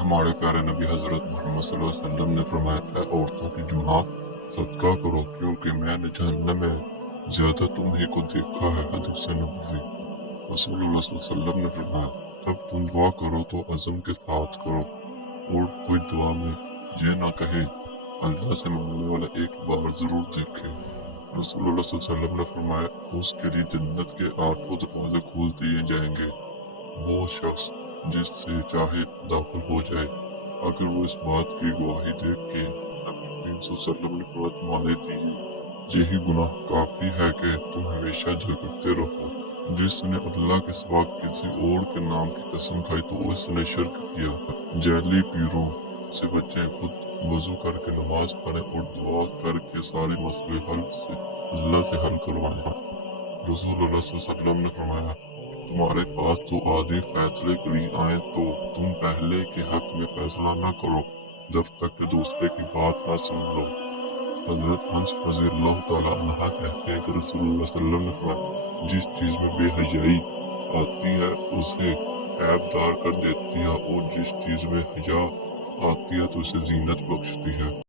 हमारे प्यारे नबी हजरत मोहम्मद सल्लल्लाहु अलैहि वसल्लम ने फरमाया है, औरतों की जमात सदका करो क्योंकि मैंने जहन्नम में ज्यादा तुम्ही को देखा है। हदीस नबवी। रसूलुल्लाह सल्लल्लाहु अलैहि वसल्लम ने फरमाया, जब तुम दुआ करो तो अज़म के साथ करो और कोई दुआ में ये ना कहे अल्लाह से मांगने वाला एक बार जरूर देखे। रसूलुल्लाह सल्लल्लाहु अलैहि वसल्लम ने फरमाया, उसके लिए जन्नत के 8 दरवाजे खोल दिए जाएंगे। वो शख्स जिससे चाहे दाखिल हो जाए अगर वो इस बात की गवाही देख के नबी करीम सल्लल्लाहु अलैहि वसल्लम ने फरमाया, तुम्हारे लिए यही गुनाह काफी है कि तुम हमेशा झगड़ते रहो। जिसने अल्लाह के सिवा किसी और के नाम की कसम खाई तो उसने शिर्क किया। जैली पीरों से बचें, खुद वजू करके नमाज पढ़ें और दुआ करके सारे मसले अल्लाह से हल करवाएं। रसूलुल्लाह सल्लल्लाहु अलैहि वसल्लम ने फरमाया, तुम्हारे पास तो आदमी फैसले के लिए आए तो तुम पहले के हक में फैसला न करो जब तक कि दूसरे की बात न सुन लो। हजरत हंस रज़ियल्लाहु तआला अन्हा कहते हैं कि रसूलुल्लाह सल्लल्लाहु अलैहि वसल्लम ने फरमाया, जिस चीज में बेहयाई आती है उसे ऐबदार कर देती है और जिस चीज में हया आती है तो उसे जीनत बख्शती है।